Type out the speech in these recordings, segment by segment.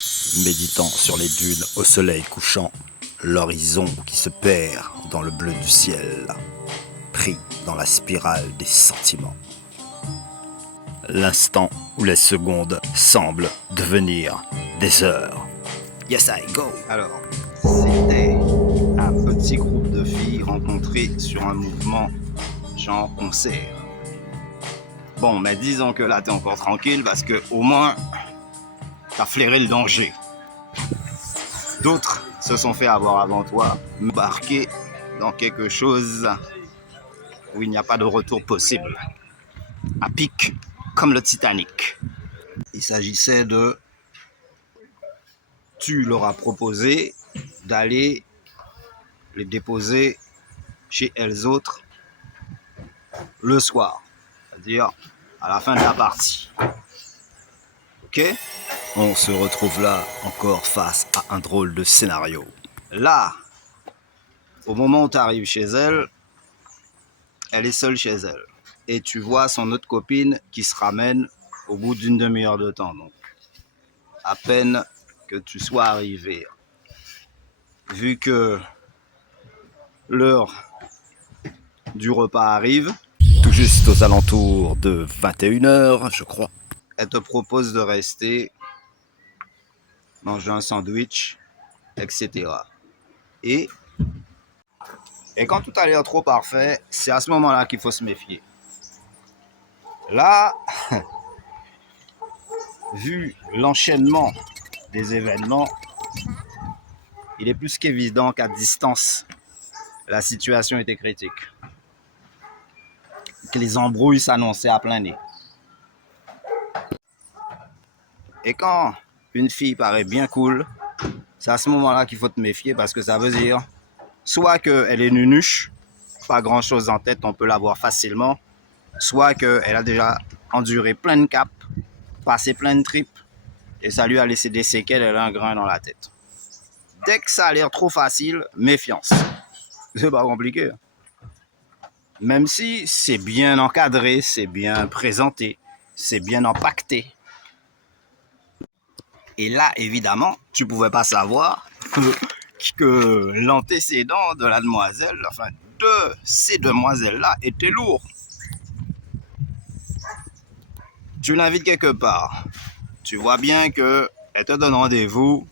Méditant sur les dunes au soleil couchant, l'horizon qui se perd dans le bleu du ciel, pris dans la spirale des sentiments. L'instant où les secondes semblent devenir des heures. Yes, I go. Alors, c'était un petit groupe de filles rencontrées sur un mouvement genre concert. Bon, mais disons que là, t'es encore tranquille parce que au moins, t'as flairé le danger. D'autres se sont fait avoir avant toi, embarqués dans quelque chose où il n'y a pas de retour possible. À pic, comme le Titanic. Il s'agissait de... Tu leur as proposé d'aller les déposer chez elles autres le soir, c'est-à-dire à la fin de la partie. Ok? On se retrouve là encore face à un drôle de scénario. Là, au moment où tu arrives chez elle, elle est seule chez elle. Et tu vois son autre copine qui se ramène au bout d'une demi-heure de temps. Donc, à peine que tu sois arrivé. Vu que l'heure du repas arrive, Tout juste aux alentours de 21h, je crois. elle te propose de rester, manger un sandwich, etc. Et quand tout a l'air trop parfait, c'est à ce moment-là qu'il faut se méfier. Là, vu l'enchaînement des événements, il est plus qu'évident qu'à distance, la situation était critique. Que les embrouilles s'annonçaient à plein nez. Et quand une fille paraît bien cool, c'est à ce moment-là qu'il faut te méfier parce que ça veut dire soit qu'elle est nunuche, pas grand-chose en tête, on peut la voir facilement, soit qu'elle a déjà enduré plein de caps, passé plein de tripes, et ça lui a laissé des séquelles, elle a un grain dans la tête. Dès que ça a l'air trop facile, méfiance. C'est pas compliqué. Même si c'est bien encadré, c'est bien présenté, c'est bien empaqueté. Et là, évidemment, tu pouvais pas savoir que l'antécédent de la demoiselle, enfin de ces demoiselles-là, était lourd. Tu l'invites quelque part. Tu vois bien qu'elle te donne rendez-vous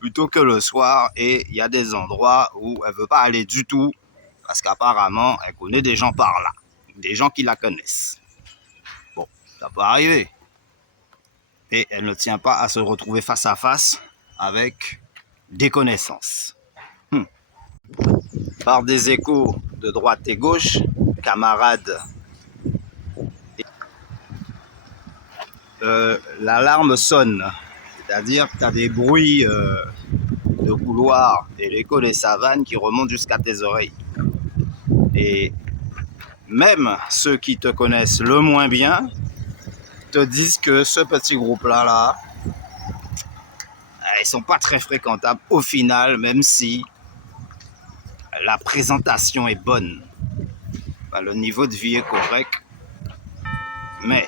plutôt que le soir et il y a des endroits où elle veut pas aller du tout parce qu'apparemment, elle connaît des gens par là, des gens qui la connaissent. Bon, ça peut arriver. Et elle ne tient pas à se retrouver face à face avec des connaissances. Par des échos de droite et gauche, camarades, l'alarme sonne. C'est-à-dire que tu as des bruits de couloirs et l'écho des savanes qui remontent jusqu'à tes oreilles. Et même ceux qui te connaissent le moins bien te disent que ce petit groupe-là, ils sont pas très fréquentables au final, même si la présentation est bonne. Enfin, le niveau de vie est correct. Mais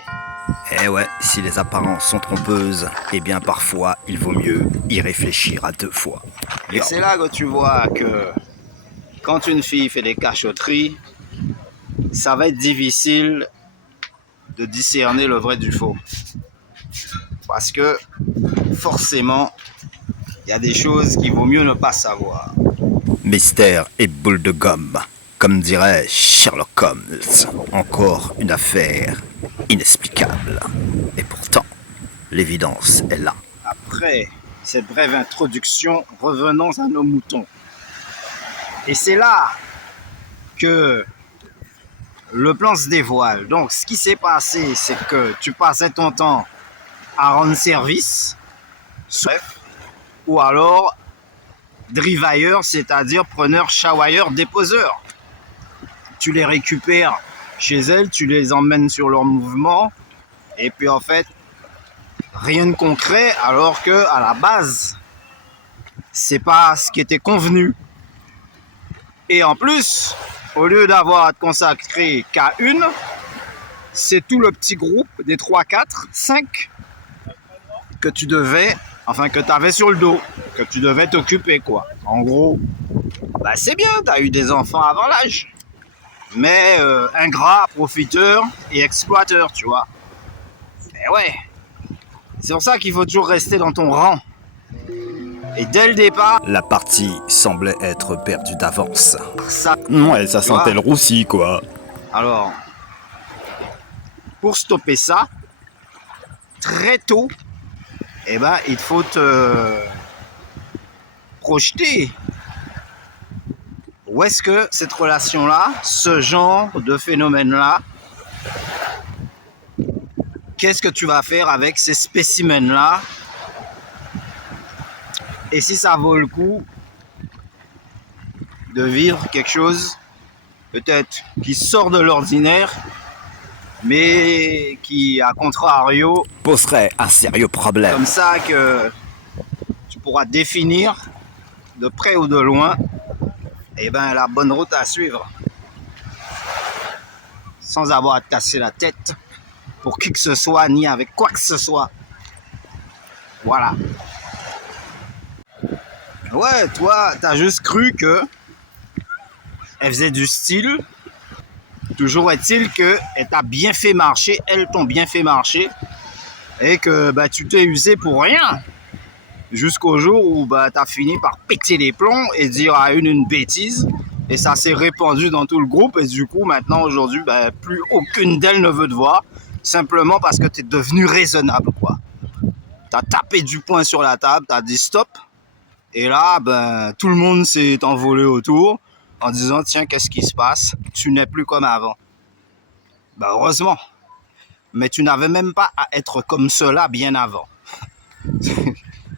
Eh ouais, si les apparences sont trompeuses, eh bien parfois il vaut mieux y réfléchir à deux fois. et c'est là que tu vois que quand une fille fait des cachotteries, ça va être difficile de discerner le vrai du faux. Parce que forcément, il y a des choses qu'il vaut mieux ne pas savoir. Mystère et boule de gomme, comme dirait Sherlock Holmes. Encore une affaire inexplicable. Et pourtant, l'évidence est là. Après cette brève introduction, revenons à nos moutons. Et c'est là que le plan se dévoile. Donc, ce qui s'est passé, c'est que tu passais ton temps à rendre service, bref, ou alors drivailleur, c'est-à-dire preneur, shawailleur, déposeur. Tu les récupères chez elles, tu les emmènes sur leur mouvement, et puis en fait, rien de concret, alors que à la base, c'est pas ce qui était convenu. Et en plus, au lieu d'avoir à te consacrer qu'à une, c'est tout le petit groupe des 3, 4, 5 que tu devais Enfin, que tu avais sur le dos, que tu devais t'occuper, quoi. En gros, bah c'est bien, tu as eu des enfants avant l'âge. Mais ingrat, profiteur et exploiteur, tu vois. Et ouais, c'est pour ça qu'il faut toujours rester dans ton rang. Et dès le départ, La partie semblait être perdue d'avance. ça... Ouais, ça Tu vois. sentait le roussi, quoi. Alors, pour stopper ça, très tôt, eh ben, il faut te projeter. Où est-ce que cette relation-là, ce genre de phénomène-là, qu'est-ce que tu vas faire avec ces spécimens-là? Et si ça vaut le coup de vivre quelque chose peut-être qui sort de l'ordinaire, mais qui, à contrario, Poserait un sérieux problème. comme ça que tu pourras définir de près ou de loin, eh ben, la bonne route à suivre. Sans avoir à te casser la tête pour qui que ce soit, ni avec quoi que ce soit. Voilà. Ouais, toi, t'as juste cru que elle faisait du style. Toujours est-il qu'elle t'a bien fait marcher, elles t'ont bien fait marcher, et que bah, tu t'es usé pour rien. Jusqu'au jour où bah, t'as fini par péter les plombs et dire à une bêtise, et ça s'est répandu dans tout le groupe, et du coup, maintenant, aujourd'hui, bah, plus aucune d'elles ne veut te voir, simplement parce que t'es devenu raisonnable, quoi. T'as tapé du poing sur la table, t'as dit stop, et là, ben, tout le monde s'est envolé autour, en disant, tiens, qu'est-ce qui se passe? Tu n'es plus comme avant. Ben, heureusement. Mais tu n'avais même pas à être comme cela bien avant.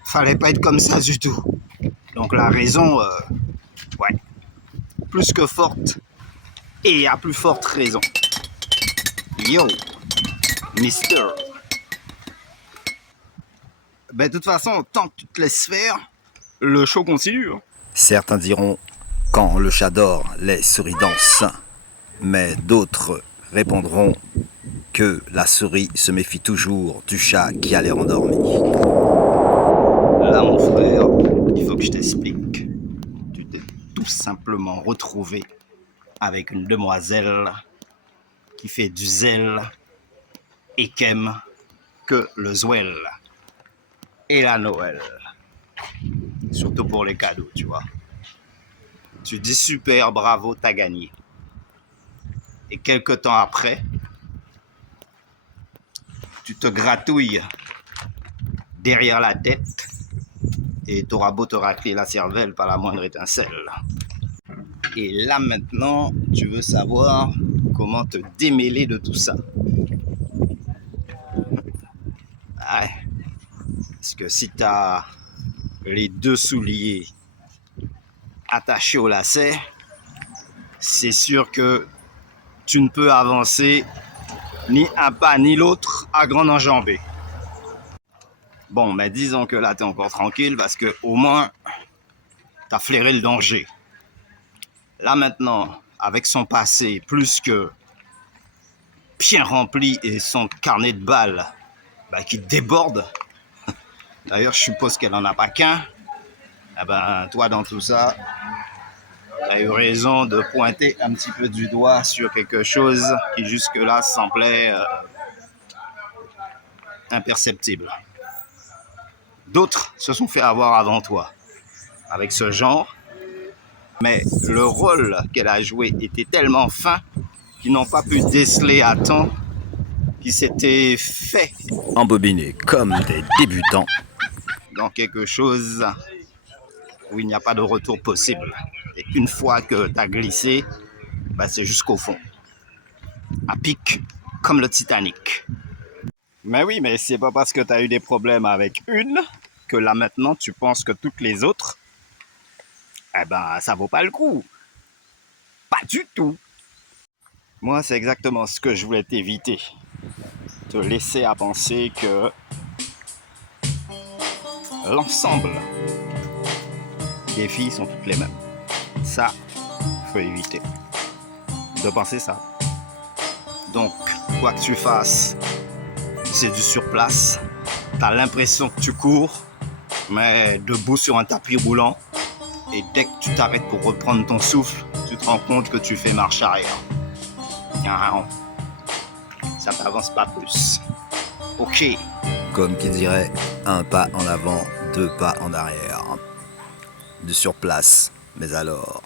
Fallait pas être comme ça du tout. Donc la raison, ouais, plus que forte. Et à plus forte raison. Yo, Mister. Ben, de toute façon, tant que tu te laisses faire, le show continue. Certains diront quand le chat dort, les souris dansent. Mais d'autres répondront que la souris se méfie toujours du chat qui a l'air endormi. Là, mon frère, il faut que je t'explique. Tu t'es tout simplement retrouvé avec une demoiselle qui fait du zèle et qu'aime que le zouel et la Noël. Surtout pour les cadeaux, tu vois. Tu dis super, bravo, t'as gagné. Et quelques temps après, tu te gratouilles derrière la tête et t'auras beau te racler la cervelle par la moindre étincelle. Et là maintenant, tu veux savoir comment te démêler de tout ça. Ouais. Parce que si t'as les deux souliers attachés au lacet, c'est sûr que tu ne peux avancer ni un pas ni l'autre à grande enjambée. Bon, mais disons que là, t'es encore tranquille parce que au moins, t'as flairé le danger. Là maintenant, avec son passé plus que bien rempli et son carnet de balles qui déborde, d'ailleurs, je suppose qu'elle n'en a pas qu'un, eh ben, toi, dans tout ça, t'as eu raison de pointer un petit peu du doigt sur quelque chose qui jusque-là semblait imperceptible. D'autres se sont fait avoir avant toi avec ce genre, mais le rôle qu'elle a joué était tellement fin qu'ils n'ont pas pu déceler à temps qui s'était fait Embobinés comme des débutants. dans quelque chose où il n'y a pas de retour possible. Et une fois que tu as glissé, c'est jusqu'au fond. À pic comme le Titanic. Mais oui, mais c'est pas parce que tu as eu des problèmes avec une que là maintenant tu penses que toutes les autres, ça vaut pas le coup. Pas du tout. Moi, c'est exactement ce que je voulais t'éviter. Te laisser à penser que l'ensemble des filles sont toutes les mêmes. Ça, faut éviter de penser ça. Donc, quoi que tu fasses, c'est du surplace. T'as l'impression que tu cours, mais debout sur un tapis roulant. Et dès que tu t'arrêtes pour reprendre ton souffle, tu te rends compte que tu fais marche arrière. Ça n'avance pas plus. Ok. Comme qui dirait, un pas en avant, deux pas en arrière. Du surplace, mais alors...